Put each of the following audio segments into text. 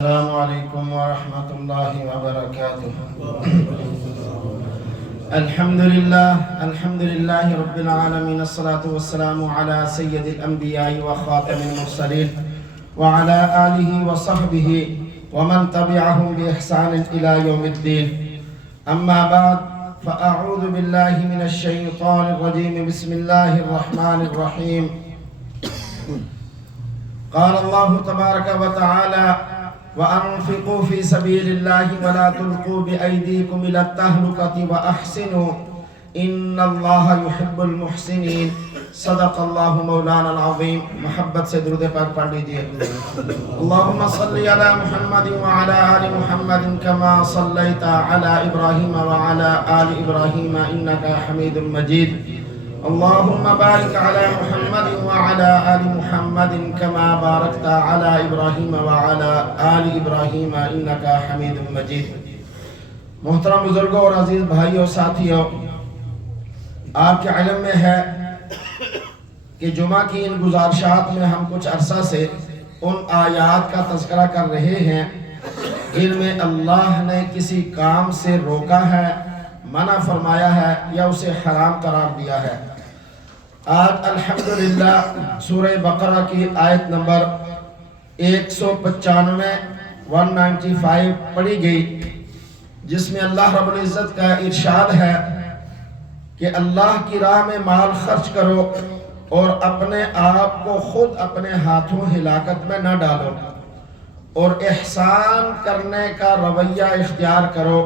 السلام عليكم ورحمة الله وبركاته. الحمد لله رب العالمين، الصلاة والسلام على سيد الأنبياء وخاتم المرسلين وعلى آله وصحبه ومن تبعهم بإحسان إلى يوم الدين. أما بعد، فأعوذ بالله من الشيطان الرجيم. بسم الله الرحمن الرحيم. قال الله تبارك وتعالى: وَأَنْفِقُوا فِي سَبِيلِ اللَّهِ وَلَا تُلْقُوا بِأَيْدِيكُمْ إِلَى التَّهْلُكَةِ وَأَحْسِنُوا إِنَّ اللَّهَ يُحِبُّ الْمُحْسِنِينَ. صدق اللہ مولانا العظیم. محبت سے درود پاک پڑھ لیجیے. اللہم صلی علی محمد وعلی آل محمد کما صلیت علی ابراہیم وعلی آل ابراہیم انکا حمید مجید. اللہم بارک علی محمد وعلی آل محمد کما بارکت علی ابراہیم وعلی آل ابراہیم انکا حمید مجید. محترم بزرگوں اور عزیز بھائیوں ساتھیوں، آپ کے علم میں ہے کہ جمعہ کی ان گزارشات میں ہم کچھ عرصہ سے ان آیات کا تذکرہ کر رہے ہیں جن میں اللہ نے کسی کام سے روکا ہے، منع فرمایا ہے یا اسے حرام قرار دیا ہے. آج الحمدللہ سورہ بقرہ کی آیت نمبر 195 پڑھی گئی، جس میں اللہ رب العزت کا ارشاد ہے کہ اللہ کی راہ میں مال خرچ کرو اور اپنے آپ کو خود اپنے ہاتھوں ہلاکت میں نہ ڈالو، اور احسان کرنے کا رویہ اختیار کرو،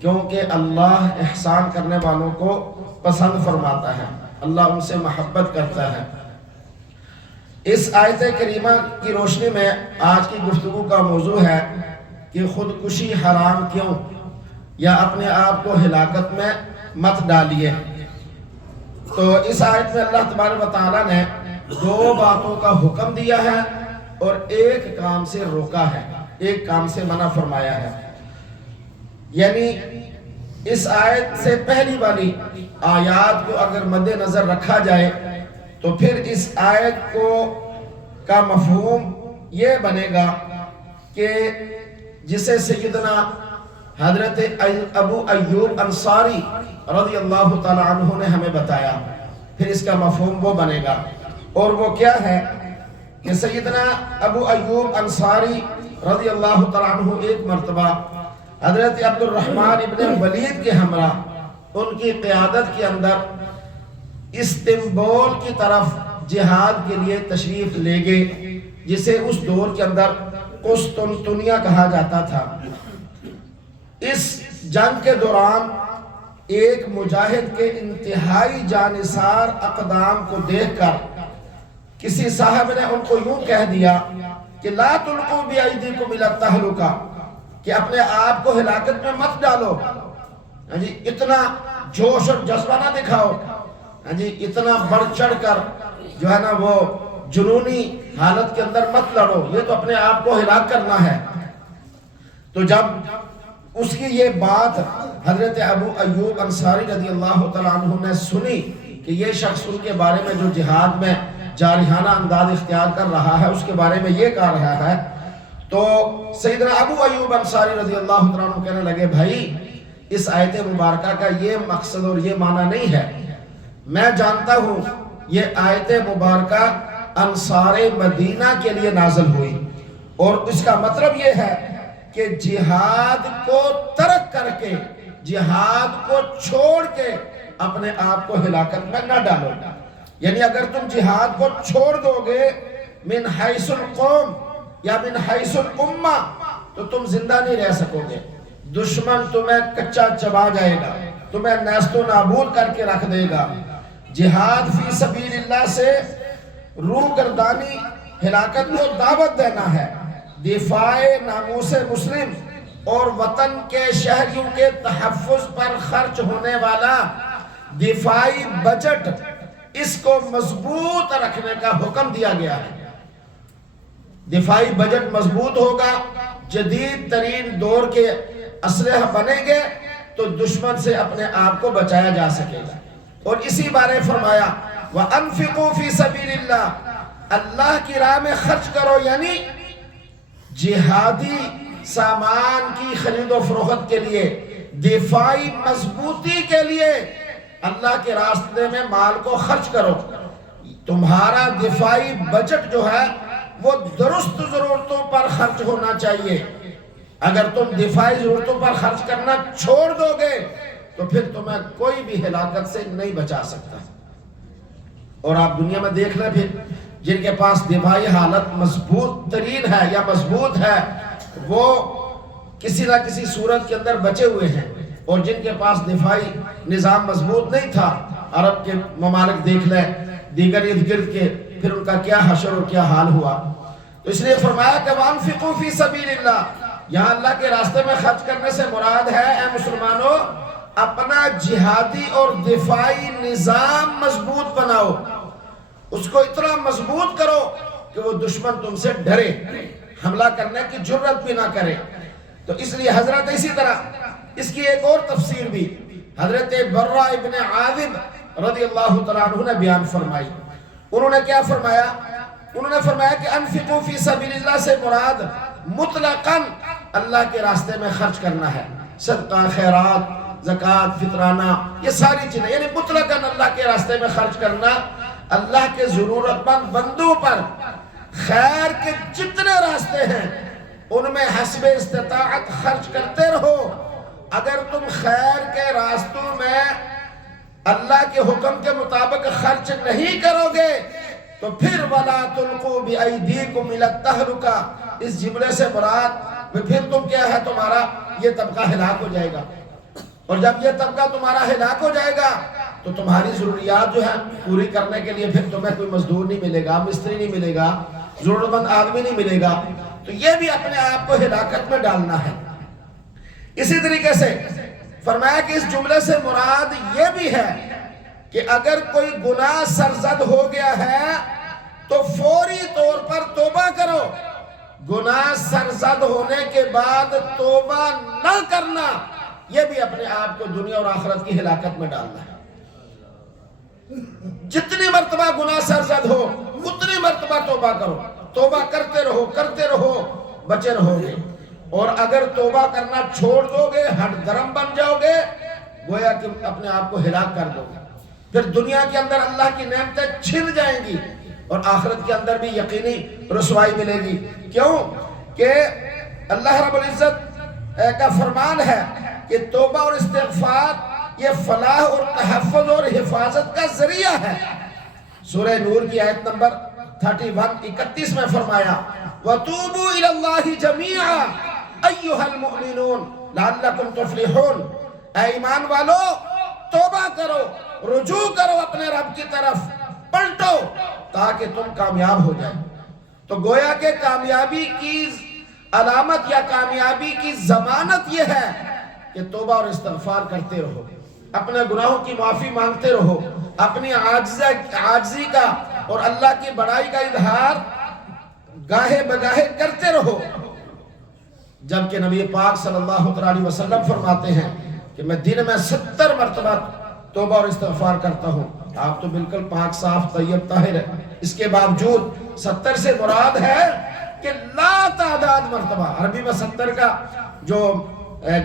کیونکہ اللہ احسان کرنے والوں کو پسند فرماتا ہے، اللہ ان سے محبت کرتا ہے. اس آیت کریمہ کی روشنی میں آج کی گفتگو کا موضوع ہے کہ خودکشی حرام کیوں، یا اپنے آپ کو ہلاکت میں مت ڈالیے. تو اس آیت میں اللہ تبارک و تعالیٰ نے دو باتوں کا حکم دیا ہے اور ایک کام سے روکا ہے، ایک کام سے منع فرمایا ہے. یعنی اس آیت سے پہلی والی آیات کو اگر مد نظر رکھا جائے تو پھر اس آیت کا مفہوم یہ بنے گا کہ جسے سیدنا حضرت ابو ایوب انصاری رضی اللہ تعالی عنہ نے ہمیں بتایا، پھر اس کا مفہوم وہ بنے گا. اور وہ کیا ہے کہ سیدنا ابو ایوب انصاری رضی اللہ تعالی عنہ ایک مرتبہ حضرت عبد الرحمن ابن ولید کے ہمراہ ان کی قیادت کے اندر استنبول کی طرف جہاد کے لیے تشریف لے گئے، جسے اس دور کے اندر قسطنطنیہ کہا جاتا تھا. اس جنگ کے دوران ایک مجاہد کے انتہائی جانثار اقدام کو دیکھ کر کسی صاحب نے ان کو یوں کہہ دیا کہ لا تلقوا بأیدیکم الی التہلکہ، کہ اپنے آپ کو ہلاکت میں مت ڈالو. اتنا جوش اور جذبہ نہ دکھاؤ، اتنا بڑھ چڑھ کر جو ہے نا وہ جنونی حالت کے اندر مت لڑو، یہ تو اپنے آپ کو ہلاک کرنا ہے. تو جب اس کی یہ بات حضرت ابو ایوب انصاری رضی اللہ تعالیٰ عنہ نے سنی کہ یہ شخص ان کے بارے میں جو جہاد میں جارحانہ انداز اختیار کر رہا ہے اس کے بارے میں یہ کہہ رہا ہے، تو سیدنا ابو ایوب انصاری رضی اللہ تعالیٰ عنہ کہنے لگے بھائی اس آیت مبارکہ کا یہ مقصد اور یہ معنی نہیں ہے. میں جانتا ہوں یہ آیت مبارکہ انصار مدینہ کے لیے نازل ہوئی، اور اس کا مطلب یہ ہے کہ جہاد کو ترک کر کے، جہاد کو چھوڑ کے اپنے آپ کو ہلاکت میں نہ ڈالو. یعنی اگر تم جہاد کو چھوڑ دو گے من حیث القوم یا من حیث الامہ تو تم زندہ نہیں رہ سکو گے. دشمن تمہیں کچا چبا جائے گا، تمہیں نیست و نابود کر کے رکھ دے گا. جہاد فی سبیل اللہ سے روح گردانی، ہلاکت کو دعوت دینا ہے. دفاع ناموس مسلم اور وطن کے شہریوں کے تحفظ پر خرچ ہونے والا دفاعی بجٹ، اس کو مضبوط رکھنے کا حکم دیا گیا ہے. دفاعی بجٹ مضبوط ہوگا، جدید ترین دور کے اسلحہ بنیں گے تو دشمن سے اپنے آپ کو بچایا جا سکے گا. اور اسی بارے فرمایا وَأَنفِقُوا فِي سَبِيلِ اللَّهِ، اللہ کی راہ میں خرچ کرو، یعنی جہادی سامان کی خرید و فروخت کے لیے، دفاعی مضبوطی کے لیے اللہ کے راستے میں مال کو خرچ کرو۔ تمہارا دفاعی بجٹ جو ہے وہ درست ضرورتوں پر خرچ ہونا چاہیے۔ اگر تم دفاعی ضرورتوں پر خرچ کرنا چھوڑ دو گے تو پھر تمہیں کوئی بھی ہلاکت سے نہیں بچا سکتا۔ اور آپ دنیا میں دیکھ لیں، پھر جن کے پاس دفاعی حالت مضبوط ترین ہے یا مضبوط ہے وہ کسی نہ کسی صورت کے اندر بچے ہوئے ہیں، اور جن کے پاس دفاعی نظام مضبوط نہیں تھا، عرب کے ممالک دیکھ لیں، دیگر ارد گرد کے، پھر ان کا کیا حشر اور کیا حال ہوا۔ تو اس لیے فرمایا کہ وَانفِقُوا فِي سَبِيلِ اللَّهِ، یہاں اللہ کے راستے میں خرچ کرنے سے مراد ہے اے مسلمانوں اپنا جہادی اور دفاعی نظام مضبوط بناؤ، اس کو اتنا مضبوط کرو کہ وہ دشمن تم سے ڈرے، حملہ کرنے کی جرت بھی نہ کرے۔ تو اس لیے حضرت اسی طرح اس کی ایک اور تفسیر بھی حضرت برہ ابن عازب رضی اللہ تعالیٰ عنہ نے بیان فرمائی۔ انہوں نے کیا فرمایا؟ انہوں نے فرمایا کہ انفقوا فی سبیل اللہ سے مراد مطلقاً اللہ کے راستے میں خرچ کرنا ہے، صدقہ، خیرات، زکوٰۃ، فطرانہ، یہ ساری چیزیں، یعنی مطلقاً اللہ کے راستے میں خرچ کرنا، اللہ کے ضرورت مند بندوں پر خیر کے جتنے راستے ہیں ان میں حسب استطاعت خرچ کرتے رہو۔ اگر تم خیر کے راستوں میں اللہ کے حکم کے مطابق خرچ نہیں کرو گے تو پھر وَلَا تُلْقُوا بِأَيْدِيكُمْ إِلَى التَّهْلُكَةِ، اس جملے سے مراد پھر تم کیا ہے، تمہارا یہ طبقہ ہلاک ہو جائے گا، اور جب یہ طبقہ تمہارا ہلاک ہو جائے گا تو تمہاری ضروریات جو ہے پوری کرنے کے لیے پھر تمہیں کوئی مزدور نہیں ملے گا، مستری نہیں ملے گا، ضرورت مند آدمی نہیں ملے گا، تو یہ بھی اپنے آپ کو ہلاکت میں ڈالنا ہے۔ اسی طریقے سے فرمایا کہ اس جملے سے مراد یہ بھی ہے کہ اگر کوئی گناہ سرزد ہو گیا ہے تو فوری طور پر توبہ کرو۔ گناہ سرزد ہونے کے بعد توبہ نہ کرنا یہ بھی اپنے آپ کو دنیا اور آخرت کی ہلاکت میں ڈالنا ہے۔ جتنی مرتبہ گناہ سرزد ہو اتنی مرتبہ توبہ کرو، توبہ کرتے رہو، بچے رہو گے۔ اور اگر توبہ کرنا چھوڑ دو گے، ہٹ درم بن جاؤ گے، گویا کہ اپنے آپ کو ہلاک کر دو گے۔ پھر دنیا کے اندر اللہ کی نعمتیں چھن جائیں گی اور آخرت کے اندر بھی یقینی رسوائی ملے گی۔ کیوں کہ اللہ رب العزت کا فرمان ہے کہ توبہ اور استغفار یہ فلاح اور تحفظ اور حفاظت کا ذریعہ ہے۔ سورہ نور کی آیت نمبر 31 میں فرمایا وَتُوبُوا إِلَى اللَّهِ جَمِيعًا أَيُّهَا الْمُؤْمِنُونَ لَعَلَّكُمْ تُفْلِحُونَ، اے ایمان والو توبہ کرو، رجوع کرو اپنے رب کی طرف، پلٹو تاکہ تم کامیاب ہو جائے۔ تو گویا کہ کامیابی کی علامت یا کامیابی کی ضمانت یہ ہے کہ توبہ اور استغفار کرتے رہو، اپنے گناہوں کی معافی مانگتے رہو، اپنی عاجزی کا اور اللہ کی بڑائی کا اظہار گاہے بگاہے کرتے رہو۔ جبکہ نبی پاک صلی اللہ علیہ وسلم فرماتے ہیں کہ میں دن میں 70 مرتبہ توبہ اور استغفار کرتا ہوں۔ آپ تو بالکل پاک صاف طیب طاہر ہے، اس کے باوجود 70 سے مراد ہے کہ لا تعداد مرتبہ۔ عربی میں 70 کا جو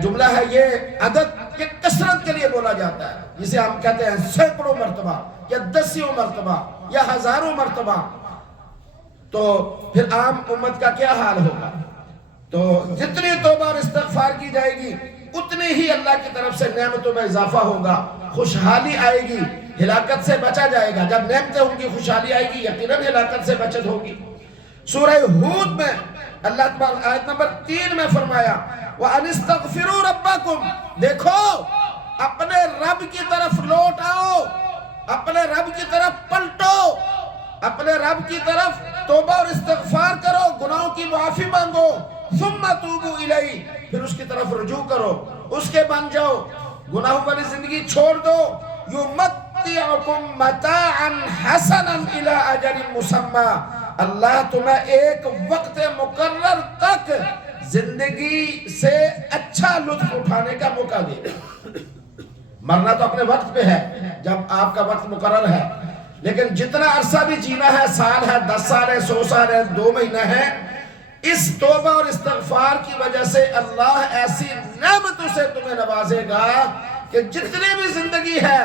جملہ ہے یہ عدد یہ کثرت کے لیے بولا جاتا ہے، جسے ہم کہتے ہیں سینکڑوں مرتبہ یا دسیوں مرتبہ یا ہزاروں مرتبہ۔ تو پھر عام امت کا کیا حال ہوگا؟ تو جتنی توبہ اور استغفار کی جائے گی اتنی ہی اللہ کی طرف سے نعمتوں میں اضافہ ہوگا، خوشحالی آئے گی، ہلاکت سے بچا جائے گا۔ جب نعمتیں ہوں گی، خوشحالی آئے گی، یقیناً ہلاکت سے بچت ہوگی۔ سورہ ہود میں اللہ تعالیٰ آیت نمبر 3 میں فرمایا وَأَنِ اسْتَغْفِرُوا رَبَّكُمْ، دیکھو اپنے رب کی طرف لوٹ آؤ، اپنے رب کی طرف پلٹو، اپنے رب کی طرف توبہ اور استغفار کرو، گناہوں کی معافی مانگو، ثُمَّ تُوبُوا إِلَيْهِ، پھر اس کی طرف رجوع کرو، اس کے بن جاؤ، گناہوں والی زندگی چھوڑ دو۔ يُمَتِّعُكُمْ مَتَاعًا حَسَنًا إِلَىٰ أَجَلٍ مُّسَمًّى، اللہ تمہیں ایک وقت مقرر تک زندگی سے اچھا لطف اٹھانے کا موقع دے۔ مرنا تو اپنے وقت پہ ہے جب آپ کا وقت مقرر ہے، لیکن جتنا عرصہ بھی جینا ہے، سال ہے، 10 سال ہے، 100 سال ہے، 2 مہینے ہیں، اس توبہ اور استغفار کی وجہ سے اللہ ایسی نعمتوں سے تمہیں نوازے گا کہ جتنے بھی زندگی ہے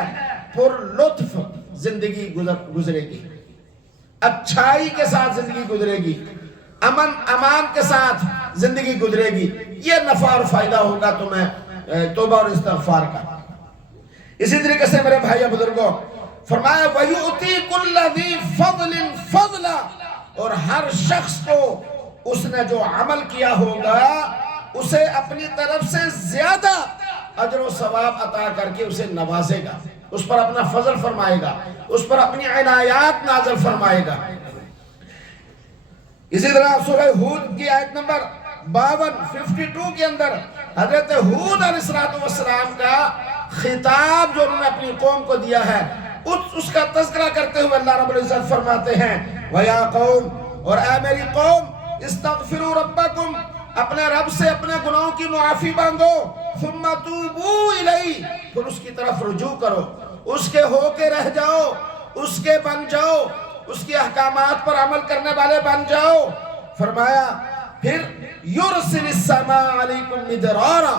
پر لطف زندگی گزرے گی، اچھائی کے ساتھ زندگی گزرے گی، امن امان کے ساتھ زندگی گزرے گی۔ یہ نفع اور فائدہ ہوگا تمہیں توبہ اور استغفار کا۔ اسی طریقے سے میرے بھائی بزرگوں فرمایا وَيُؤْتِي كُلَّ ذِي فَضْلٍ فَضْلًا، اور ہر شخص کو اس نے جو عمل کیا ہوگا اسے اپنی طرف سے زیادہ اجر و ثواب عطا کر کے اسے نوازے گا، اس پر اپنا فضل فرمائے گا، اس پر اپنی عنایات نازل فرمائے گا۔ اسی طرح سورہ ہود کی آیت نمبر 52 کے اندر حضرت ہود علیہ السلام کا خطاب جو انہوں نے اپنی قوم کو دیا ہے اس کا تذکرہ کرتے ہوئے اللہ رب العزت فرماتے ہیں وَيَا قَوْمِ، اور اے میری قوم، استغفروا ربکم، اپنے رب سے اپنے گناہوں کی معافی مانگو، ثم توبوا الیہ، پھر اس کی طرف رجوع کرو، اس کے ہو کے رہ جاؤ، اس کے بن جاؤ، اس کے احکامات پر عمل کرنے والے بن جاؤ۔ فرمایا پھر یرسل السماء علیکم مدرارا،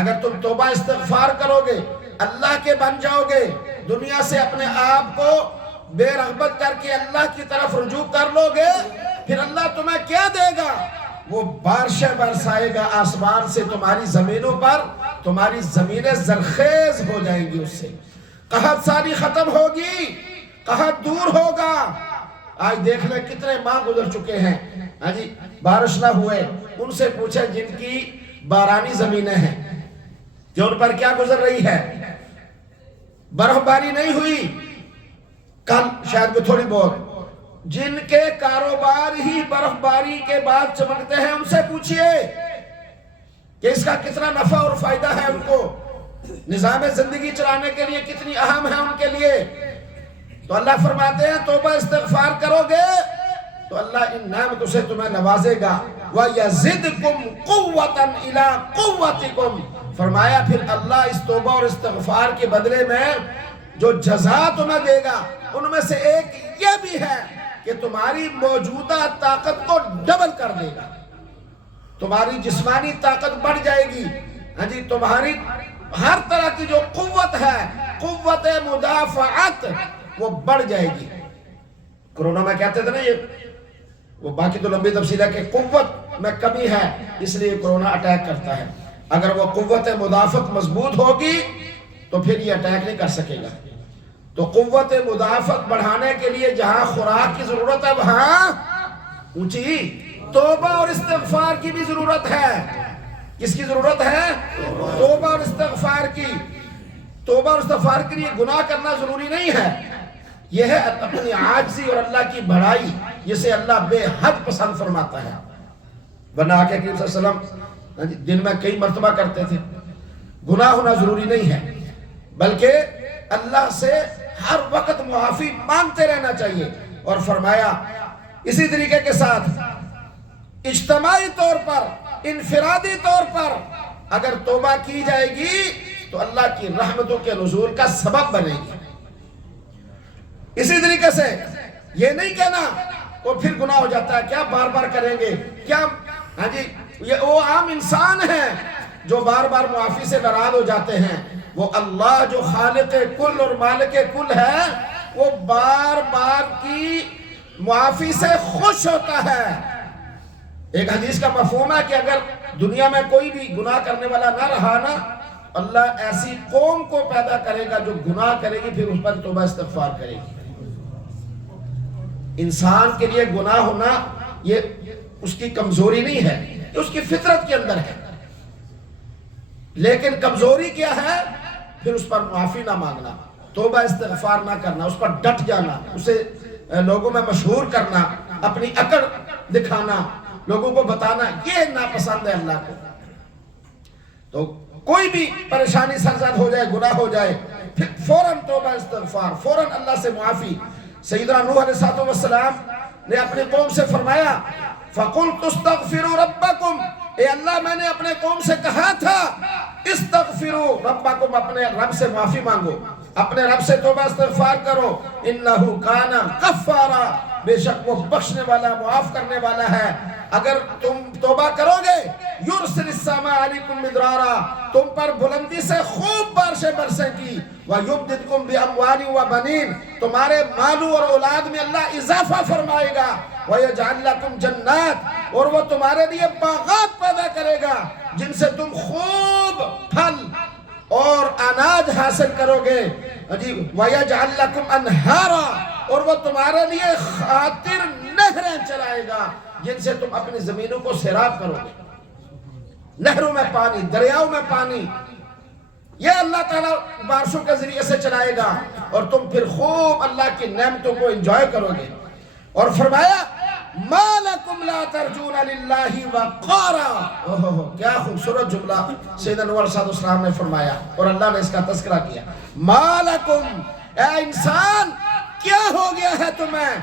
اگر تم توبہ استغفار کرو گے، اللہ کے بن جاؤ گے، دنیا سے اپنے آپ کو بے رغبت کر کے اللہ کی طرف رجوع کر لو گے، پھر اللہ تمہیں کیا دے گا؟ وہ بارشیں برسائے گا آسمان سے تمہاری زمینوں پر، تمہاری زمینیں زرخیز ہو جائیں گی، اس سے قحط ساری ختم ہوگی، قحط دور ہوگا۔ آج دیکھ لیں کتنے ماہ گزر چکے ہیں، ہاں جی، بارش نہ ہوئے، ان سے پوچھیں جن کی بارانی زمینیں ہیں کہ ان پر کیا گزر رہی ہے، برف باری نہیں ہوئی، کل شاید کوئی تھوڑی بہت، جن کے کاروبار ہی برف باری کے بعد چمکتے ہیں ان سے پوچھئے کہ اس کا کتنا نفع اور فائدہ ہے، ان کو نظام زندگی چلانے کے لیے کتنی اہم ہے ان کے لیے۔ تو اللہ فرماتے ہیں توبہ استغفار کرو گے تو اللہ ان نعمتوں سے تمہیں نوازے گا، وَيَزِدْكُمْ قُوَّةً إِلَىٰ قُوَّتِكُمْ، فرمایا پھر اللہ اس توبہ اور استغفار کے بدلے میں جو جزا تمہیں دے گا ان میں سے ایک یہ بھی ہے کہ تمہاری موجودہ طاقت کو ڈبل کر دے گا، تمہاری جسمانی طاقت بڑھ جائے گی، ہاں جی، تمہاری ہر طرح کی جو قوت ہے، قوت مدافعت، وہ بڑھ جائے گی۔ کرونا میں کہتے تھے نا، یہ وہ باقی تو لمبی تفصیل ہے کہ قوت میں کمی ہے اس لیے کرونا اٹیک کرتا ہے، اگر وہ قوت مدافعت مضبوط ہوگی تو پھر یہ اٹیک نہیں کر سکے گا۔ تو قوت مدافعت بڑھانے کے لیے جہاں خوراک کی ضرورت ہے وہاں اونچی توبہ اور استغفار کی بھی ضرورت ہے۔ کس کی ضرورت ہے؟ توبہ اور استغفار کی۔ توبہ اور استغفار کے لیے گناہ کرنا ضروری نہیں ہے، یہ ہے اپنی عاجزی اور اللہ کی بڑائی جسے اللہ بے حد پسند فرماتا ہے۔ ورنہ آقا کریم صلی اللہ علیہ وسلم دن میں کئی مرتبہ کرتے تھے۔ گناہ ہونا ضروری نہیں ہے بلکہ اللہ سے ہر وقت معافی مانگتے رہنا چاہیے۔ اور فرمایا اسی طریقے کے ساتھ اجتماعی طور پر، انفرادی طور پر اگر توبہ کی جائے گی تو اللہ کی رحمتوں کے نزول کا سبب بنے گی۔ اسی طریقے سے یہ نہیں کہنا وہ پھر گناہ ہو جاتا ہے، کیا بار بار کریں گے، کیا، ہاں جی، یہ وہ عام انسان ہیں جو بار بار معافی سے ناراض ہو جاتے ہیں۔ وہ اللہ جو خالق کل اور مالک کل ہے وہ بار بار کی معافی سے خوش ہوتا ہے۔ ایک حدیث کا مفہوم ہے کہ اگر دنیا میں کوئی بھی گناہ کرنے والا نہ رہا نا، اللہ ایسی قوم کو پیدا کرے گا جو گناہ کرے گی پھر اس پر توبہ استغفار کرے گی۔ انسان کے لیے گناہ ہونا یہ اس کی کمزوری نہیں ہے، یہ اس کی فطرت کے اندر ہے، لیکن کمزوری کیا ہے؟ پھر اس پر معافی نہ مانگنا، توبہ استغفار نہ کرنا، اس پر ڈٹ جانا، اسے لوگوں میں مشہور کرنا، اپنی اکڑ دکھانا، لوگوں کو بتانا، یہ ناپسند ہے اللہ کو۔ تو کوئی بھی پریشانی سرزد ہو جائے، گناہ ہو جائے، پھر فوراً توبہ استغفار، فوراً اللہ سے معافی۔ سیدنا نوح علیہ السلام نے اپنی قوم سے فرمایا فَقُلْتُ اسْتَغْفِرُوا رَبَّكُمْ، اے اللہ میں نے اپنے قوم سے کہا تھا استغفروا ربکم، اپنے رب سے معافی مانگو، اپنے رب سے توبہ استغفار کرو، انہو کانا غفارا، بے شک وہ بخشنے والا، معاف کرنے والا ہے۔ اگر تم توبہ کرو گے یرسل السماء علیکم مدرارا، تم پر بلندی سے خوب بارشیں برسیں گی، وَيُمْدِدْكُمْ بِأَمْوَالٍ وَبَنِينَ، تمہارے مالو اور اولاد میں اللہ اضافہ فرمائے گا، وَيَجْعَلْ لَكُمْ جَنَّاتٍ، اور وہ تمہارے لیے باغات پیدا کرے گا جن سے تم خوب پھل اور اناج حاصل کرو گے، وَيَجْعَلْ لَكُمْ أَنْهَارًا، اور وہ تمہارے لیے خاطر نہریں چلائے گا جن سے تم اپنی زمینوں کو سیراب کرو گے، نہروں میں پانی، دریاؤں میں پانی، یہ اللہ تعالیٰ بارشوں کے ذریعے سے چلائے گا اور تم پھر خوب اللہ کی نعمتوں کو انجوائے کرو گے۔ اور فرمایا مَا لَكُمْ لَا تَرْجُونَ لِلَّهِ وَقَارًا، کیا خوبصورت جملہ سیدنا نوح علیہ السلام نے فرمایا اور اللہ نے اس کا تذکرہ کیا۔ مَا لَكُمْ، اے انسان کیا ہو گیا ہے تمہیں،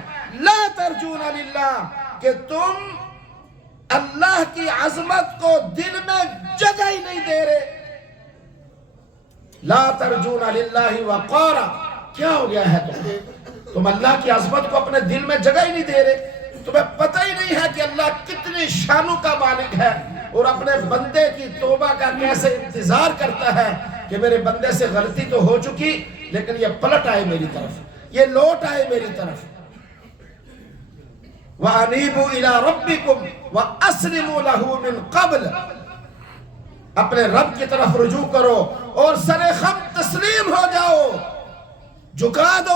لَا تَرْجُونَ لِلَّهِ، کہ تم اللہ کی عظمت کو دل میں جگہ ہی نہیں دے رہے۔ لا ترجون للہ وقارا، کیا ہو گیا ہے تم اللہ کی عظمت کو اپنے دل میں جگہ ہی نہیں دے رہے، تمہیں پتہ ہی نہیں ہے کہ اللہ کتنی شانوں کا مالک ہے اور اپنے بندے کی توبہ کا کیسے انتظار کرتا ہے کہ میرے بندے سے غلطی تو ہو چکی لیکن یہ پلٹ آئے میری طرف، یہ لوٹ آئے میری طرف۔ وَأَنِيبُوا إِلَىٰ رَبِّكُمْ وَأَسْلِمُوا لَهُ مِنْ قَبْلِ، اپنے رب کی طرف رجوع کرو اور سر خم تسلیم ہو جاؤ، جھکا دو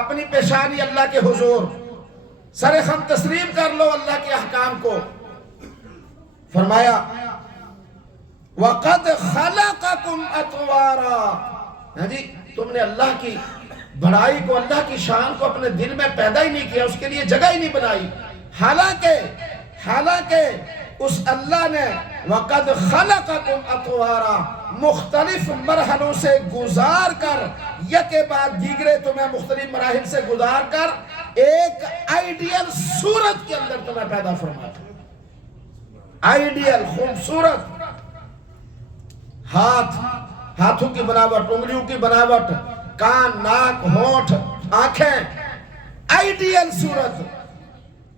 اپنی پیشانی اللہ کے حضور، سر خم تسلیم کر لو اللہ کے احکام کو۔ فرمایا وَقَدْ خَلَقَكُمْ أَطْوَارًا، جی تم نے اللہ کی بڑائی کو، اللہ کی شان کو اپنے دل میں پیدا ہی نہیں کیا، اس کے لیے جگہ ہی نہیں بنائی، حالانکہ اس اللہ نے وَقَدْ خَلَقَكُمْ أَطْوَارًا، مختلف مرحلوں سے گزار کر، یک بعد دیگرے تمہیں مختلف مراحل سے گزار کر ایک آئیڈیل صورت کے اندر تمہیں پیدا فرمایا، آئیڈیل خوبصورت، ہاتھوں کی بناوٹ، انگلیوں کی بناوٹ، کان، ناک، ہونٹ، آنکھیں، آئیڈیل صورت۔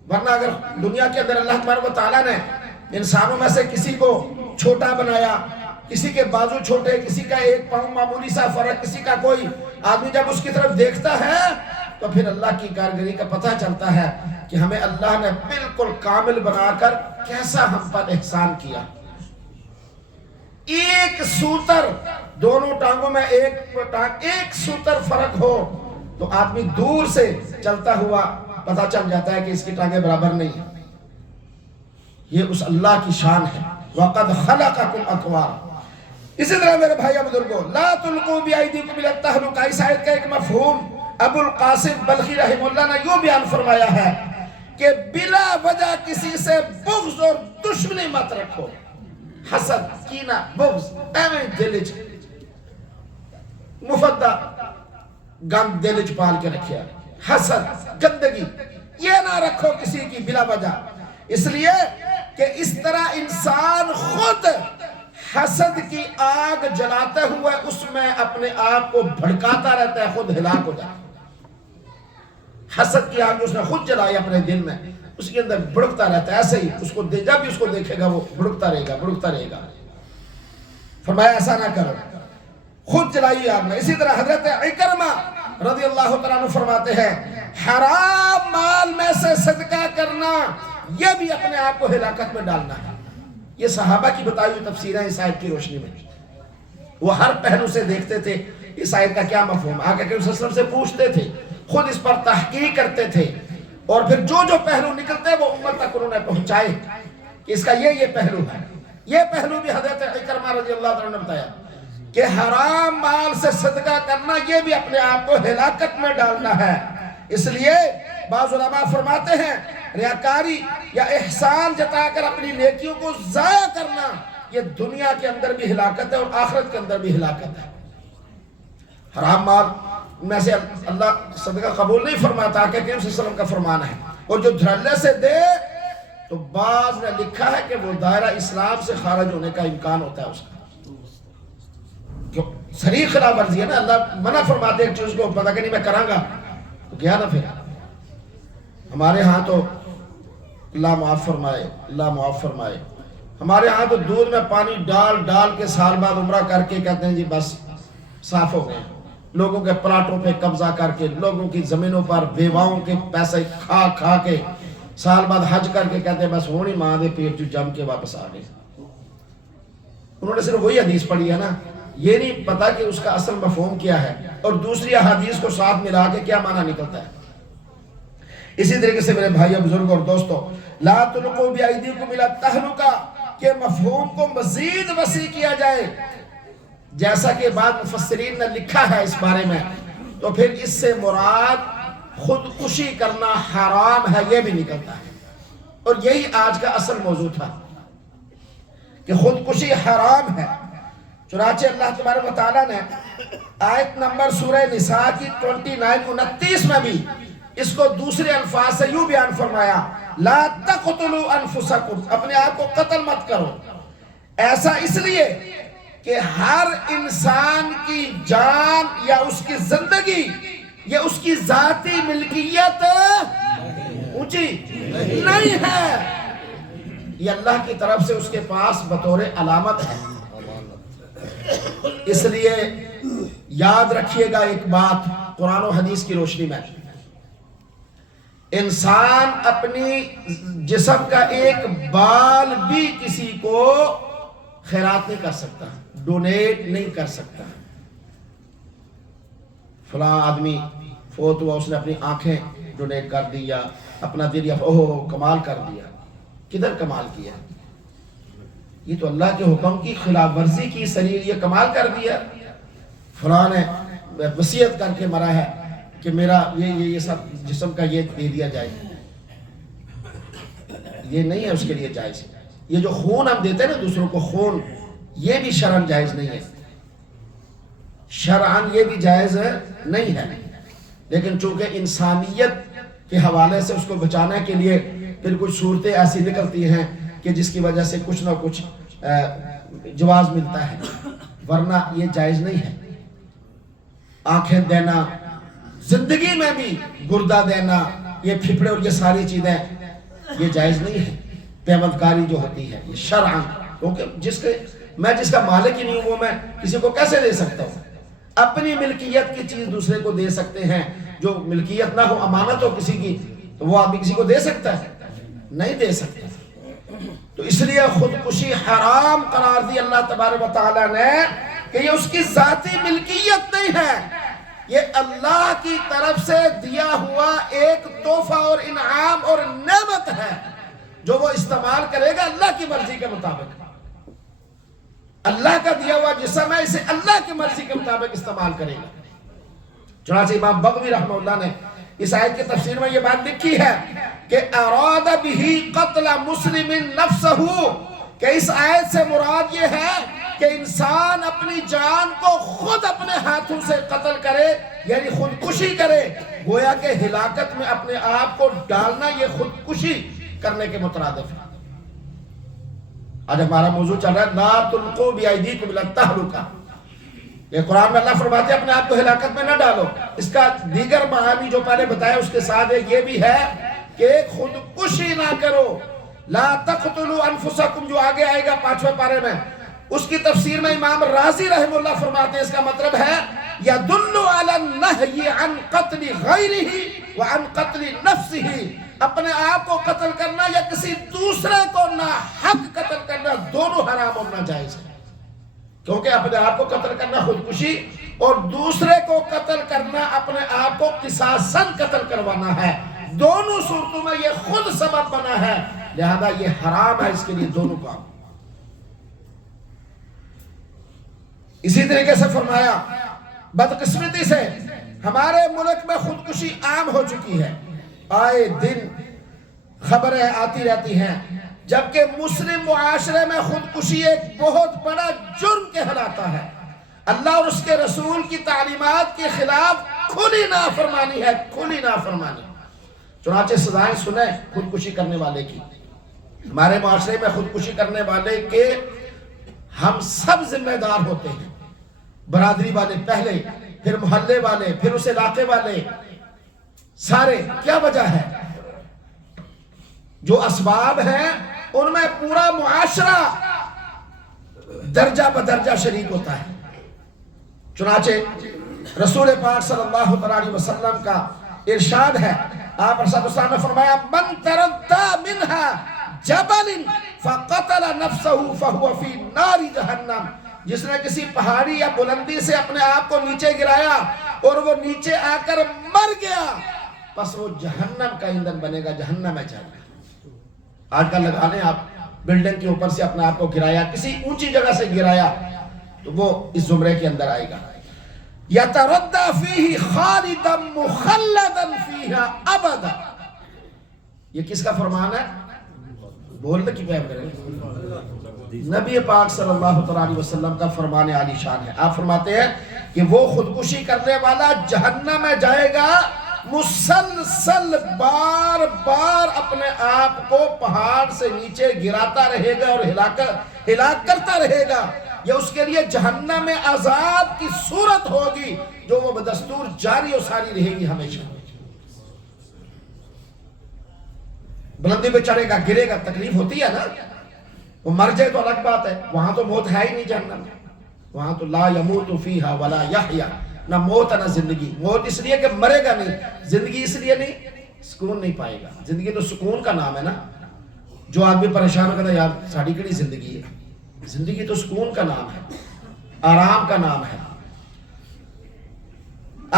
ورنہ اگر دنیا کے اندر اللہ تبارک و تعالیٰ نے انسانوں میں سے کسی کو چھوٹا بنایا، کسی کے بازو چھوٹے، کسی کا ایک پاؤں معمولی سا فرق، کسی کا کوئی، آدمی جب اس کی طرف دیکھتا ہے تو پھر اللہ کی کارگری کا پتہ چلتا ہے کہ ہمیں اللہ نے بالکل کامل بنا کر کیسا ہم پر احسان کیا۔ ایک سوتر، دونوں ٹانگوں میں ایک سوتر فرق ہو تو آدمی دور سے چلتا ہوا پتہ چل جاتا ہے کہ اس کی ٹانگیں برابر نہیں ہیں۔ یہ اس اللہ کی شان ہے، وَقَدْ خَلَقَكُمْ أَطْوَارًا۔ اسی طرح میرے بھائی بزرگوں، لَا تُلْقُوا بِأَيْدِيكُمْ إِلَى التَّهْلُكَةِ، اس آیت کا ایک مفہوم ابو القاسم بلخی رحمہ اللہ نے یوں بیان فرمایا ہے کہ بلا وجہ کسی سے بغض اور دشمنی مت رکھو، حسد، کینہ، بغض، ایویں دلچ مفدہ گند دلچ پال کے رکھیا، حسد، گندگی یہ نہ رکھو کسی کی بلا وجہ، اس لیے کہ اس طرح انسان خود حسد کی آگ جلاتے ہوئے اس میں اپنے آپ کو بھڑکاتا رہتا ہے، خود ہلاک ہو جاتا ہے۔ حسد کی آگ اس نے خود جلائی اپنے دل میں، اس کے اندر بھڑکتا رہتا ہے، ایسے ہی اس کو جب بھی اس کو دیکھے گا وہ بھڑکتا رہے گا۔ فرمایا ایسا نہ کرو، خود جلائی آگ میں۔ اسی طرح حضرت عکرمہ رضی اللہ تعالیٰ عنہ فرماتے ہیں حرام مال میں سے صدقہ کرنا یہ بھی اپنے آپ کو ہلاکت میں ڈالنا ہے۔ یہ صحابہ کی بتائی ہوئی تفسیریں اس آیت کی روشنی میں، وہ ہر پہلو سے دیکھتے تھے اس آیت کا کیا مفہوم، آگے کہ صلی اللہ علیہ وسلم سے پوچھتے تھے، خود اس پر تحقیق کرتے تھے، اور پھر جو پہلو نکلتے وہ امت تک انہوں نے پہنچائے کہ اس کا یہ پہلو ہے۔ یہ پہلو بھی حضرت عکرمہ رضی اللہ عنہ نے بتایا کہ حرام مال سے صدقہ کرنا یہ بھی اپنے آپ کو ہلاکت میں ڈالنا ہے۔ اس لیے بعض علماء فرماتے ہیں ریاکاری یا احسان جتا کر اپنی نیکیوں کو ضائع کرنا یہ دنیا کے اندر بھی ہلاکت ہے اور آخرت کے اندر بھی ہلاکت ہے۔ حرام مال میں سے اللہ صدقہ قبول نہیں فرماتا کہ صلی اللہ علیہ وسلم کا فرمان ہے، اور جو دھڑلے سے دے تو بعض نے لکھا ہے کہ وہ دائرہ اسلام سے خارج ہونے کا امکان ہوتا ہے اس کا، کیوں صریح خلاف ورزی ہے نا، اللہ منع فرماتے ایک چیز کو، پتہ کہ نہیں میں کراں گا تو گیا نا۔ پھر ہمارے ہاں تو اللہ معاف فرمائے، اللہ معاف فرمائے۔ ہمارے ہاں تو دودھ میں پانی ڈال ڈال کے سال بعد عمرہ کر کے کہتے ہیں جی بس صاف ہو گئے، لوگوں کے پلاٹوں پہ قبضہ کر کے، لوگوں کی زمینوں پر بیواؤں کے پیسے کھا کھا کے سال بعد حج کر کے کہتے ہیں بس ہونی ماں دے پیٹ جو جم کے واپس آ گئے۔ انہوں نے صرف وہی حدیث پڑھی ہے نا، یہ نہیں پتا کہ اس کا اصل مفہوم کیا ہے اور دوسری احادیث کو ساتھ ملا کے کیا معنی نکلتا ہے۔ اسی طریقے سے میرے بھائیوں بزرگوں اور دوستوں، لا تلقوا بأیدیکم الی التہلکہ کے مفہوم کو مزید وسیع کیا جائے، جیسا کہ بعض مفسرین نے لکھا ہے اس بارے میں، تو پھر اس سے مراد خودکشی کرنا حرام ہے یہ بھی نکلتا ہے، اور یہی آج کا اصل موضوع تھا کہ خودکشی حرام ہے۔ چنانچہ اللہ تبارک و تعالیٰ نے آیت نمبر سورہ نساء کی 29-29 میں بھی اس کو دوسرے الفاظ سے یوں بیان فرمایا، لا تقتلوا انفسکم، اپنے آپ کو قتل مت کرو، ایسا اس لیے کہ ہر انسان کی جان یا اس کی زندگی یا اس کی ذاتی ملکیت اونچی نہیں ہے، یہ اللہ کی طرف سے اس کے پاس بطور علامت ہے۔ اس لیے یاد رکھیے گا ایک بات قرآن و حدیث کی روشنی میں، انسان اپنی جسم کا ایک بال بھی کسی کو خیرات نہیں کر سکتا، ڈونیٹ نہیں کر سکتا۔ فلاں آدمی فوت ہوا، اس نے اپنی آنکھیں ڈونیٹ کر دی یا اپنا دل، یا اوہ کمال کر دیا، کدھر کمال کیا؟ یہ تو اللہ کے حکم کی خلاف ورزی کی، سریع یہ کمال کر دیا۔ فلاں نے وصیت کر کے مرا ہے کہ میرا یہ سب جسم کا یہ دے دیا جائے، یہ نہیں ہے اس کے لیے جائز۔ یہ جو خون ہم دیتے ہیں نا دوسروں کو خون، یہ بھی شرعاً جائز نہیں ہے، شرعاً یہ بھی جائز نہیں ہے، لیکن چونکہ انسانیت کے حوالے سے اس کو بچانے کے لیے پھر کچھ صورتیں ایسی نکلتی ہیں کہ جس کی وجہ سے کچھ نہ کچھ جواز ملتا ہے، ورنہ یہ جائز نہیں ہے۔ آنکھیں دینا، زندگی میں بھی گردہ دینا، یہ پھپڑے اور یہ ساری چیزیں یہ جائز نہیں ہے۔ پیوندکاری جو ہوتی ہے یہ شرعاً، کیونکہ میں جس کا مالک ہی نہیں ہوں وہ میں کسی کو کیسے دے سکتا ہوں؟ اپنی ملکیت کی چیز دوسرے کو دے سکتے ہیں، جو ملکیت نہ ہو، امانت ہو کسی کی، تو وہ آدمی کسی کو دے سکتا ہے؟ نہیں دے سکتا۔ تو اس لیے خودکشی حرام قرار دی اللہ تبارک و تعالیٰ نے کہ یہ اس کی ذاتی ملکیت نہیں ہے، یہ اللہ کی طرف سے دیا ہوا ایک تحفہ اور انعام اور نعمت ہے جو وہ استعمال کرے گا اللہ کی مرضی کے مطابق۔ اللہ کا دیا ہوا جسم ہے، اسے اللہ کی مرضی کے مطابق استعمال کرے گا۔ چنانچہ امام بغوی رحمہ اللہ نے اس آیت کی تفسیر میں یہ بات لکھی ہے کہ اراد بہ قتل مسلم نفسہ، کہ اس آیت سے مراد یہ ہے کہ انسان اپنی جان کو خود اپنے ہاتھوں سے قتل کرے، یعنی خودکشی کرے، گویا کہ ہلاکت میں اپنے آپ کو ڈالنا یہ خودکشی کرنے کے مترادف ہے۔ آج ہمارا موضوع چل رہا ہے لا تلقوا بأیدیکم الی التہلکہ، یہ قرآن میں اللہ فرماتے ہیں اپنے آپ کو ہلاکت میں نہ ڈالو۔ اس کا دیگر معانی جو پہلے بتایا اس کے ساتھ یہ بھی ہے کہ خودکشی نہ کرو، لا تقتلوا انفسکم جو آگے آئے گا 5ویں پارے میں، اس کی تفسیر میں امام رازی رحمہ اللہ فرماتے ہیں اس کا مطلب ہے یدل علی النہی عن قتل غیرہ وعن قتل نفسہ، اپنے آپ کو قتل کرنا یا کسی دوسرے کو ناحق قتل کرنا دونوں حرام اور ناجائز ہے، کیونکہ اپنے آپ کو قتل کرنا خودکشی اور دوسرے کو قتل کرنا اپنے آپ کو قصاصاً قتل کروانا ہے، دونوں صورتوں میں یہ خود سبب بنا ہے، لہذا یہ حرام ہے اس کے لیے دونوں کام۔ اسی طریقے سے فرمایا بدقسمتی سے ہمارے ملک میں خودکشی عام ہو چکی ہے، آئے دن خبریں آتی رہتی ہیں، جبکہ مسلم معاشرے میں خودکشی ایک بہت بڑا جرم کہلاتا ہے، اللہ اور اس کے رسول کی تعلیمات کے خلاف کھلی نافرمانی ہے، کھلی نافرمانی۔ چنانچہ سزائیں سنیں خودکشی کرنے والے کی، ہمارے معاشرے میں خودکشی کرنے والے کے ہم سب ذمہ دار ہوتے ہیں، برادری والے پہلے، پھر محلے والے، پھر اس علاقے والے، سارے۔ کیا وجہ ہے؟ جو اسباب ہیں ان میں پورا معاشرہ درجہ بدرجہ شریک ہوتا ہے۔ چنانچہ رسول پاک صلی اللہ علیہ وسلم کا ارشاد ہے، آپ صلی اللہ علیہ وسلم نے فرمایا من تردى منها جبل فقتل نفسه فهو في نار جہنم، جس نے کسی پہاڑی یا بلندی سے اپنے آپ کو نیچے گرایا اور وہ نیچے آ کر مر گیا، پس وہ جہنم کا ایندھن بنے گا، جہنم میں جائے گا۔ آج کل لگا لیں آپ بلڈنگ کے اوپر سے اپنے آپ کو گرایا، کسی اونچی جگہ سے گرایا تو وہ اس زمرے کے اندر آئے گا۔ یتردى فیہ خالدا مخلدا فیہا ابدا، یہ کس کا فرمان ہے؟ بولنے کی پہم کریں، نبی پاک صلی اللہ علیہ وسلم کا فرمان عالی شان ہے۔ آپ فرماتے ہیں کہ وہ خودکشی کرنے والا جہنم میں جائے گا، مسلسل بار بار اپنے آپ کو پہاڑ سے نیچے گراتا رہے گا اور ہلاک کرتا رہے گا۔ یہ اس کے لیے جہنم میں عذاب کی صورت ہوگی جو وہ بدستور جاری و ساری رہے گی ہمیشہ۔ بلندی پہ چڑھے گا، گرے گا، تکلیف ہوتی ہے نا، وہ مر جائے تو الگ بات ہے، وہاں تو موت ہے ہی نہیں جہنم میں، وہاں تو لا یموت فیہا ولا یحیا، نہ موت نہ زندگی۔ موت اس لیے کہ مرے گا نہیں، زندگی اس لیے نہیں، سکون نہیں پائے گا۔ زندگی تو سکون کا نام ہے نا، جو آدمی پریشان کرتا ہے یار ساڑھی کڑی زندگی ہے، زندگی تو سکون کا نام ہے، آرام کا نام ہے۔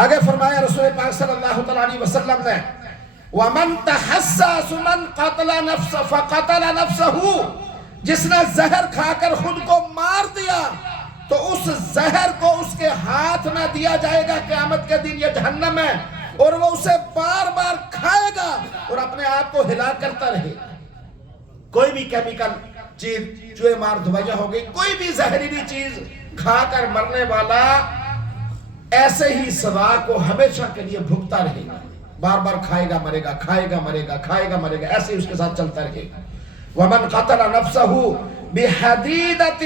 آگے فرمایا رسول پاک صلی اللہ علیہ وسلم نے وَمَن تَحَسَّسُ مَن قَتَلَ نَفْسَ فَقَتَلَ نَفْسَهُ، جس نے زہر کھا کر خود کو مار دیا تو اس زہر کو اس کے ہاتھ میں دیا جائے گا قیامت کے دن، یہ جہنم ہے، اور وہ اسے بار بار کھائے گا اور اپنے آپ کو ہلاک کرتا رہے گا۔ کوئی بھی کیمیکل چیز، چوہے مار دوائیاں ہو گئی، کوئی بھی زہریلی چیز کھا کر مرنے والا ایسے ہی سزا کو ہمیشہ کے لیے بھگتا رہے گا، بار بار کھائے گا مرے گا، کھائے گا مرے گا، کھائے گا مرے گا، ایسے ہی اس کے ساتھ چلتا رہے گا۔ وَمَنْ قَتَلَ نَفْسَهُ بِحَدِيدَةٍ،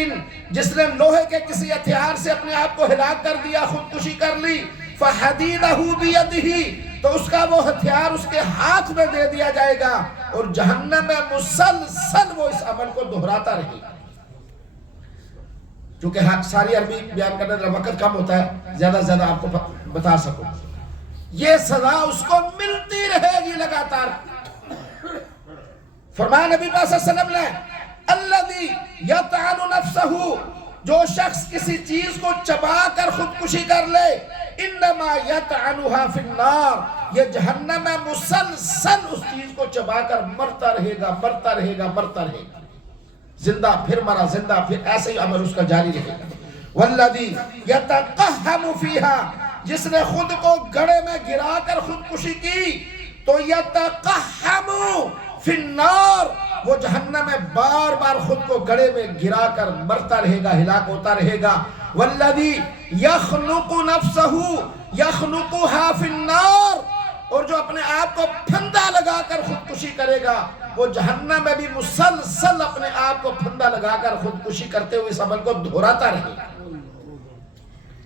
جس نے لوہے کے کسی ہتھیار سے اپنے آپ کو ہلاک کر دیا، خودکشی کر لی، فَحَدِيدَهُ بِيَدِهِ، تو اس کا وہ ہتھیار اس کے ہاتھ میں دے دیا جائے گا اور جہنم میں مسلسل وہ اس عمل کو دہراتا رہے گا۔ چونکہ ساری عربی بیان کرنے کا وقت کم ہوتا ہے، زیادہ سے زیادہ آپ کو بتا سکوں، یہ سزا اس کو ملتی رہے گی لگاتار۔ فرمایا نبی صلی اللہ علیہ وسلم نے الذی یطعن نفسہ، جو شخص کسی چیز کو چبا کر خودکشی کر لے، انما یطعنها فی النار، یہ جہنم میں مسلسل اس چیز کو چبا کر مرتا رہے گا، مرتا رہے گا، مرتا رہے گا، زندہ پھر مرا، زندہ پھر، ایسے ہی عمل اس کا جاری رہے گا۔ والذی یتقہم فیہا، جس نے خود کو گڑھے میں گرا کر خودکشی کی تو یتقہم فی النار، وہ جہنم میں بار بار خود کو گڑھے میں گرا کر مرتا رہے گا، ہلاک ہوتا رہے گا۔ والذی یخنق نفسہ یخنقها فی النار، اور جو اپنے آپ کو پھندا لگا کر خودکشی کرے گا وہ جہنم میں بھی مسلسل اپنے آپ کو پھندا لگا کر خودکشی کرتے ہوئے اس عمل کو دہراتا رہے گا۔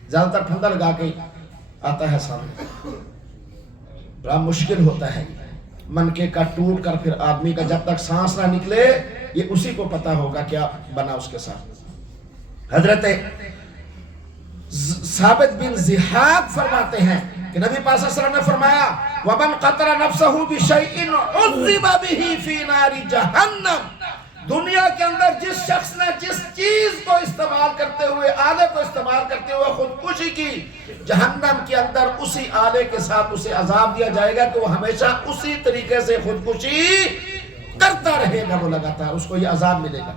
زیادہ تر پھندا لگا کے آتا ہے سامنے، بڑا مشکل ہوتا ہے، منکے کا ٹوٹ کر پھر آدمی کا جب تک سانس نہ نکلے یہ اسی کو پتا ہوگا کیا بنا اس کے ساتھ۔ حضرت ثابت بن ضحاک فرماتے ہیں کہ نبی پاک صلی اللہ علیہ وسلم نے فرمایا وَمَنْ قَتَلَ نَفْسَهُ بِشَيْءٍ عُذِّبَ بِهِ فِي نَارِ جَهَنَّمَ، دنیا کے اندر جس شخص نے جس چیز کو استعمال کرتے ہوئے، آلے کو استعمال کرتے ہوئے خودکشی کی، جہنم کے اندر اسی آلے کے ساتھ اسے عذاب دیا جائے گا کہ وہ ہمیشہ اسی طریقے سے خودکشی کرتا رہے گا، وہ لگاتار اس کو یہ عذاب ملے گا۔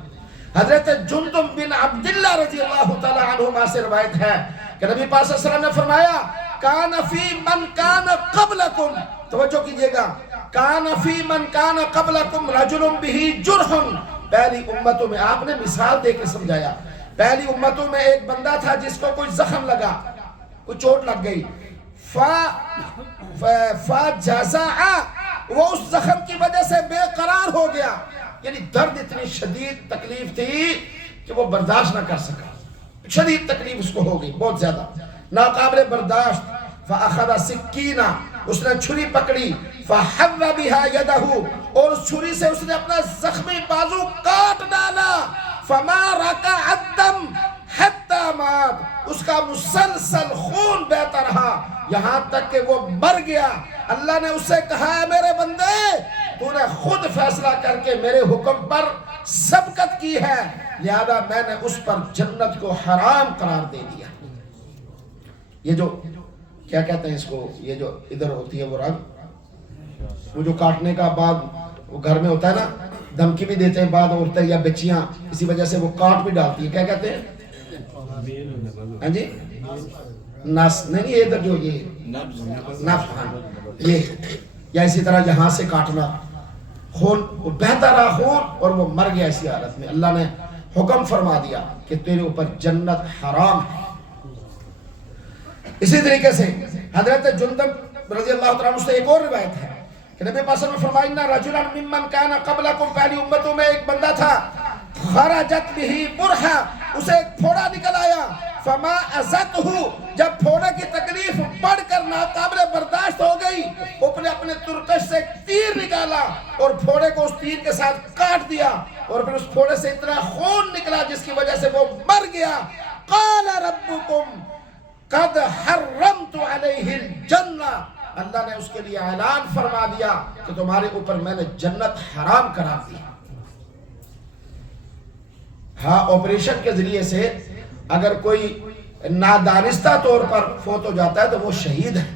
حضرت جندب بن عبداللہ رضی اللہ تعالی عنہما سے روایت ہے کہ نبی پاک صلی اللہ علیہ وسلم نے فرمایا کان فی من کان قبلکم، توجہ کیجئے گا، کان فی من کان قبلکم رجل بہ جرح، پہلی امتوں میں آپ نے مثال دے کے سمجھایا، پہلی امتوں میں ایک بندہ تھا جس کو کوئی زخم لگا، کوئی چوٹ لگ گئی، فجزع، وہ اس زخم کی وجہ سے بے قرار ہو گیا، یعنی درد اتنی شدید تکلیف تھی کہ وہ برداشت نہ کر سکا، شدید تکلیف اس کو ہو گئی بہت زیادہ، ناقابل برداشت، فاخذ سکینہ، اس نے چھری پکڑی فحر بها یدہ اور اس چھری سے اس نے اپنا زخمی بازو کاٹ ڈالا فما رکع الدم حتی مات اس کا مسلسل خون بہتا رہا یہاں تک کہ وہ مر گیا اللہ نے اس سے کہا ہے میرے بندے تو نے خود فیصلہ کر کے میرے حکم پر سبقت کی ہے لہذا میں نے اس پر جنت کو حرام قرار دے دیا یہ جو کیا کہتے ہیں اس کو یہ جو ادھر ہوتی ہے وہ رگ وہ جو کاٹنے کا بعد وہ گھر میں ہوتا ہے نا دھمکی بھی دیتے ہیں بعد عورتیں یا بچیاں اسی وجہ سے وہ کاٹ بھی ڈالتی ہیں کیا کہتے ہیں ہاں جی نس نہیں یہ ادھر جو یہ نفس یہ یا اسی طرح یہاں سے کاٹنا خون وہ بہتا رہا خون اور وہ مر گیا اسی حالت میں اللہ نے حکم فرما دیا کہ تیرے اوپر جنت حرام ہے اسی طریقے سے حضرت جندب رضی اللہ تعالیٰ عنہ سے ایک اور روایت ہے کہ نبی پاک نے فرمایا ان رجلا ممن کان قبلکم پہلی امتوں میں ایک بندہ تھا خرجت به برحا اسے ایک پھوڑا نکل آیا فما ازتہ جب پھوڑے کی تکلیف بڑھ کر ناقابل برداشت ہو گئی اس نے اپنے ترکش سے تیر نکالا اور پھوڑے کو اس تیر کے ساتھ کاٹ دیا اور پھر اس پھوڑے سے اتنا خون نکلا جس کی وجہ سے وہ مر گیا قال ربکم قد حرمت علیہ الجنہ اللہ نے اس کے لیے اعلان فرما دیا کہ تمہارے اوپر میں نے جنت حرام قرار دی ہاں آپریشن کے ذریعے سے اگر کوئی نادانستہ طور پر فوت ہو جاتا ہے تو وہ شہید ہے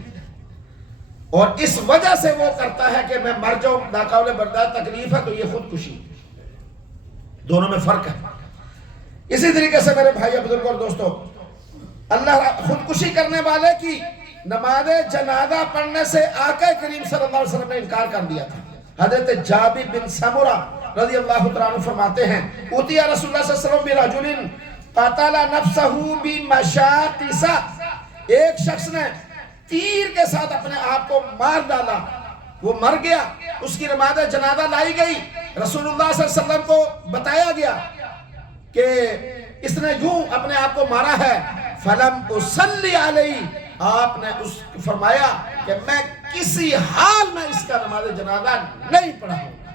اور اس وجہ سے وہ کرتا ہے کہ میں مر جاؤں ناقابل برداشت تکلیف ہے تو یہ خودکشی دونوں میں فرق ہے اسی طریقے سے میرے بھائی بزرگ اور دوستو اللہ خودکشی کرنے والے کی نماز جنازہ پڑھنے سے آقا کریم صلی اللہ علیہ وسلم نے انکار کر دیا تھا حضرت جابر بن سمرہ رضی اللہ عنہ فرماتے ہیں اوتی رسول اللہ صلی اللہ علیہ وسلم برجل قتل نفسہ بمشاقص ایک شخص نے تیر کے ساتھ اپنے آپ کو مار ڈالا وہ مر گیا اس کی نماز جنازہ لائی گئی رسول اللہ صلی اللہ علیہ وسلم کو بتایا گیا کہ اس نے یوں اپنے آپ کو مارا ہے فلم اصلی علیہ آپ نے اس فرمایا کہ میں کسی حال میں اس کا نماز جنازہ نہیں پڑھاؤں گا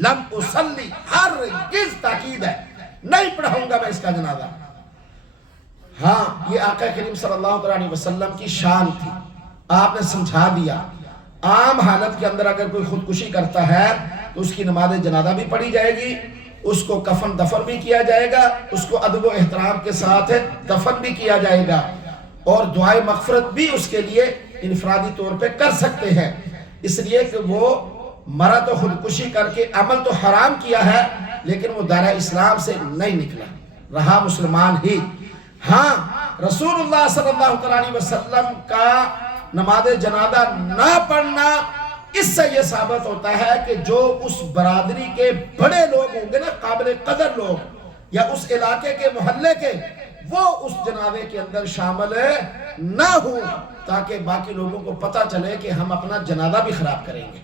لم اصلی ہرگز تاکید ہے نہیں پڑھاؤں گا میں اس کا جنازہ ہاں یہ آقا کریم صلی اللہ علیہ وسلم کی شان تھی آپ نے سمجھا دیا عام حالت کے اندر اگر کوئی خودکشی کرتا ہے تو اس کی نماز جنازہ بھی پڑھی جائے گی اس کو کفن دفن بھی کیا جائے گا اس کو ادب و احترام کے ساتھ دفن بھی کیا جائے گا اور دعائے مغفرت بھی اس کے لیے انفرادی طور پہ کر سکتے ہیں اس لیے کہ وہ مرا تو خودکشی کر کے عمل تو حرام کیا ہے لیکن وہ دائرہ اسلام سے نہیں نکلا رہا مسلمان ہی ہاں رسول اللہ صلی اللہ علیہ وسلم کا نماز جنازہ نہ پڑھنا اس سے یہ ثابت ہوتا ہے کہ جو اس برادری کے بڑے لوگ ہوں گے نا قابل قدر لوگ یا اس علاقے کے محلے کے وہ اس جنازے کے اندر شامل نہ ہوں تاکہ باقی لوگوں کو پتہ چلے کہ ہم اپنا جنازہ بھی خراب کریں گے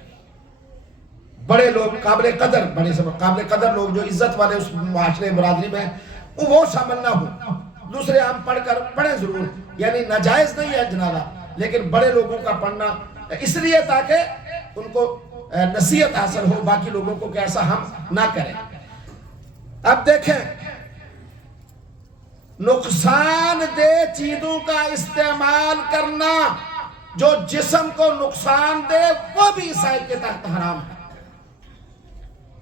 بڑے لوگ قابل قدر بڑے سے قابل قدر لوگ جو عزت والے اس معاشرے برادری میں وہ شامل نہ ہوں دوسرے عام پڑھ کر پڑھیں ضرور یعنی ناجائز نہیں ہے جنازہ لیکن بڑے لوگوں کا پڑھنا اس لیے تاکہ ان کو نصیحت حاصل ہو باقی لوگوں کو کہ ایسا ہم نہ کریں اب دیکھیں نقصان دہ چیزوں کا استعمال کرنا جو جسم کو نقصان دے وہ بھی اس آیت کے تحت حرام ہے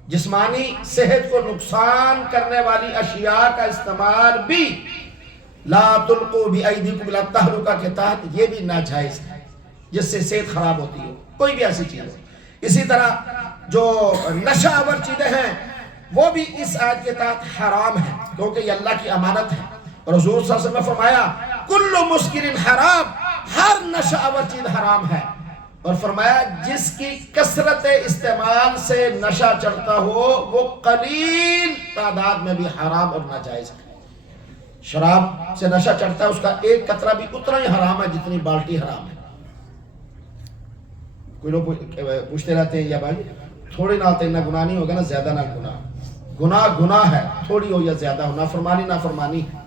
جسمانی صحت کو نقصان کرنے والی اشیاء کا استعمال بھی لا تلقوا بأیدیکم الی التہلکہ کے تحت یہ بھی ناجائز ہے جس سے صحت خراب ہوتی ہے کوئی بھی ایسی چیز ہے اسی طرح جو نشہ آور چیزیں ہیں وہ بھی اس آیت کے تحت حرام ہے کیونکہ یہ اللہ کی امانت ہے اور حضور صلی اللہ علیہ وسلم نے فرمایا کل مسکر حرام ہر نشہ آور چیز حرام ہے اور فرمایا جس کی کثرت استعمال سے نشہ چڑھتا ہو وہ قلیل تعداد میں بھی حرام اور ناجائز ہے شراب سے نشہ چڑھتا ہے اس کا ایک قطرہ بھی اتنا ہی حرام ہے جتنی بالٹی حرام ہے کوئی لوگ پوچھتے رہتے ہیں یا بھائی تھوڑے نہ آتے نہ گناہ نہیں ہوگا نا زیادہ نہ گناہ گناہ ہے تھوڑی ہو یا زیادہ ہو نافرمانی ہے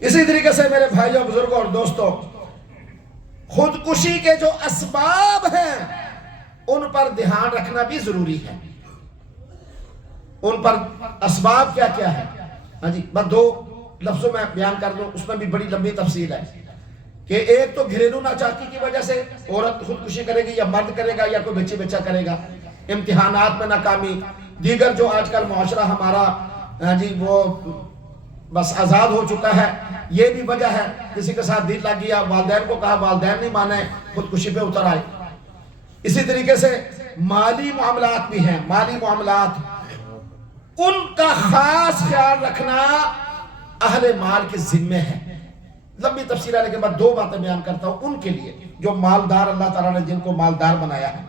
اسی طریقے سے میرے بھائیوں بزرگوں اور دوستوں خودکشی کے جو اسباب ہیں ان پر دھیان رکھنا بھی ضروری ہے. ان پر اسباب کیا کیا ہے؟ ہاں جی، بس 2 لفظوں میں بیان کر دوں، اس میں بھی بڑی لمبی تفصیل ہے کہ ایک تو گھریلو ناچاکی کی وجہ سے عورت خودکشی کرے گی یا مرد کرے گا یا کوئی بچی بچہ کرے گا، امتحانات میں ناکامی، دیگر جو آج کل معاشرہ ہمارا ہاں جی وہ بس آزاد ہو چکا ہے، یہ بھی وجہ ہے. کسی کے ساتھ دل لگ گیا، والدین کو کہا، والدین نہیں مانے، خودکشی پہ اتر آئے. اسی طریقے سے مالی معاملات بھی ہیں، مالی معاملات ان کا خاص خیال رکھنا اہل مال کے ذمے ہے. لمبی تفصیل آنے کے بعد 2 باتیں بیان کرتا ہوں ان کے لیے جو مالدار، اللہ تعالیٰ نے جن کو مالدار بنایا ہے،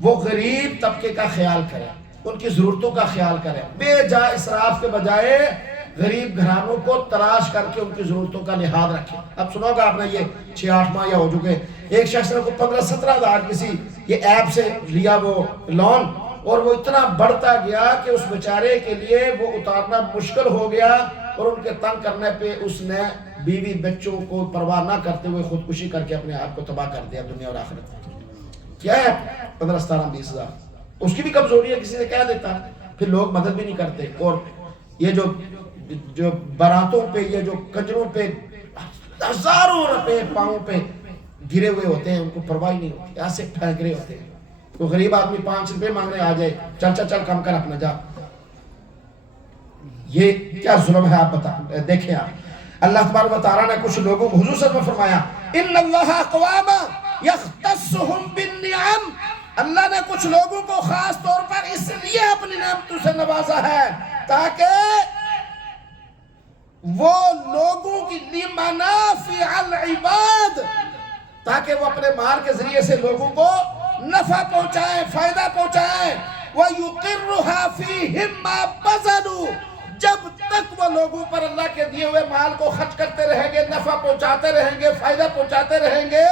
وہ غریب طبقے کا خیال کرے، ان کی ضرورتوں کا خیال کرے، بے جا اسراف کے بجائے غریب گھرانوں کو تلاش کر کے ان کی ضرورتوں کا لحاظ رکھے. اب سنو گا آپ نے یہ 6-8 ماہ یا ہو چکے، ایک شخص نے کو 15-17 ہزار کسی یہ ایپ سے لیا وہ لون، اور وہ اتنا بڑھتا گیا کہ اس بیچارے کے لیے وہ اتارنا مشکل ہو گیا، اور ان کے تنگ کرنے پہ اس نے بیوی بچوں کو پرواہ نہ کرتے ہوئے خودکشی کر کے اپنے آپ کو تباہ کر دیا دنیا اور آخرت میں. کیا ہے 15-17-20 ہزار، اس کی بھی کمزوری ہے، کسی سے کہہ دیتا ہے، پھر لوگ مدد بھی نہیں کرتے. اور یہ جو باراتوں پہ، یہ جو کنجروں پہ ہزاروں روپے پاؤں پہ گرے ہوئے ہوتے ہیں، ان کو پرواہ نہیں ہوتی، ایسے پھینک رہے ہوتے ہیں. کوئی غریب آدمی 5 روپے مانگنے آ جائے، چل کم کر اپنا جا. یہ کیا ظلم ہے آپ دیکھیں. آپ اللہ تبارک و تعالیٰ نے کچھ لوگوں کو حضور صلی اللہ علیہ وسلم فرمایا ان اللہ اقوام یختصهم بالنعم، اللہ نے کچھ لوگوں کو خاص طور پر اس لیے اپنی نعمتوں سے نوازا ہے تاکہ وہ لوگوں کی لمنافع العباد، تاکہ وہ اپنے مال کے ذریعے سے لوگوں کو نفع پہنچائیں، فائدہ پہنچائیں. وَيُقِرُّهَا فِيهِمْ مَا بَذَلُوا، جب تک وہ لوگوں پر اللہ کے دیے ہوئے مال کو خرچ کرتے رہیں گے، نفع پہنچاتے رہیں گے، فائدہ پہنچاتے رہیں گے،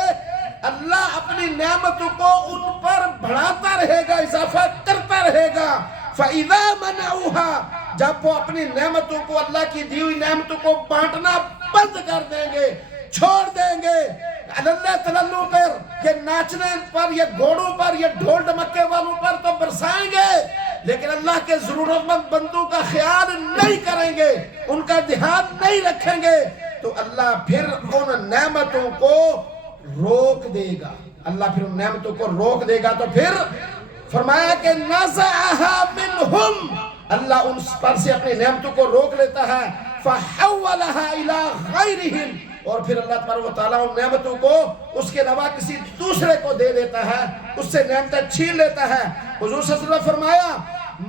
اللہ اپنی نعمتوں کو ان پر بڑھاتا رہے گا، اضافہ کرتا رہے گا. فَإِذَا مَنَعُوهَا، جب وہ اپنی نعمتوں کو، اللہ کی دی ہوئی نعمتوں کو بانٹنا بند کر دیں گے، چھوڑ دیں گے، اللہ تللو پر، یہ ناچنے پر، یہ گھوڑوں پر، یہ ڈھول ڈمکے والوں پر تو برسائیں گے، لیکن اللہ کے ضرورت مند بندوں کا خیال نہیں کریں گے، ان کا دھیان نہیں رکھیں گے، تو اللہ پھر ان نعمتوں کو روک دے گا. اللہ پھر ان نعمتوں کو روک دے گا. تو پھر فرمایا کہ نَزَعَهَا مِنْهُمْ، اللہ ان پر سے اپنی نعمتوں کو روک لیتا ہے. فَحَوَّلَهَا إِلَىٰ غَيْرِهِمْ، اور پھر اللہ تبارک و تعالیٰ ان نعمتوں کو اس کے علاوہ کسی دوسرے کو دے دیتا ہے، اس سے نعمتیں چھین لیتا ہے. حضور صلی اللہ علیہ وسلم فرمایا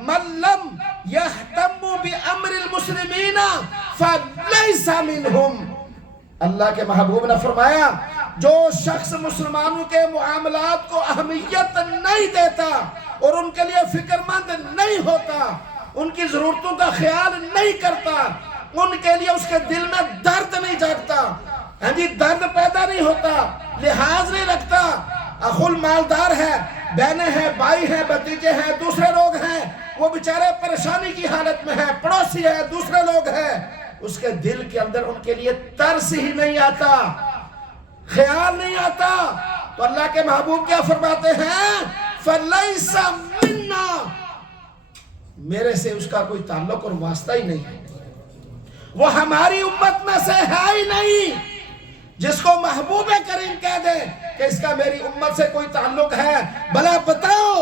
مَن لَمْ يَهْتَمُّ بِأَمْرِ الْمُسْلِمِينَ فَلَيْسَ مِنْهُمْ، اللہ کے محبوب نے فرمایا جو شخص مسلمانوں کے معاملات کو اہمیت نہیں دیتا اور ان کے لیے فکر مند نہیں ہوتا، ان کی ضرورتوں کا خیال نہیں کرتا، ان کے لیے اس کے دل میں درد نہیں جاگتا، ہاں جی درد پیدا نہیں ہوتا، لحاظ نہیں رکھتا، اخل مالدار ہے، بہنیں ہیں، بھائی ہیں، بھتیجے ہیں، دوسرے لوگ ہیں، وہ بیچارے پریشانی کی حالت میں ہیں، پڑوسی ہیں، دوسرے لوگ ہیں، اس کے دل کے اندر ان کے لیے ترس ہی نہیں آتا، خیال نہیں آتا. تو اللہ کے محبوب کیا فرماتے ہیں فَلَيْسَ مِنَّا، میرے سے اس کا کوئی تعلق اور واسطہ ہی نہیں ہے، وہ ہماری امت میں سے ہے ہی نہیں. جس کو محبوب کریم کہہ دے کہ اس کا میری امت سے کوئی تعلق ہے، بھلا بتاؤ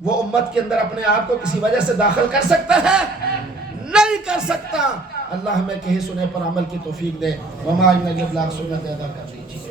وہ امت کے اندر اپنے آپ کو کسی وجہ سے داخل کر سکتا ہے؟ نہیں کر سکتا. اللہ ہمیں کہے سنے پر عمل کی توفیق دے. وما ان الابلاغ سنت ادا کر دیجیے.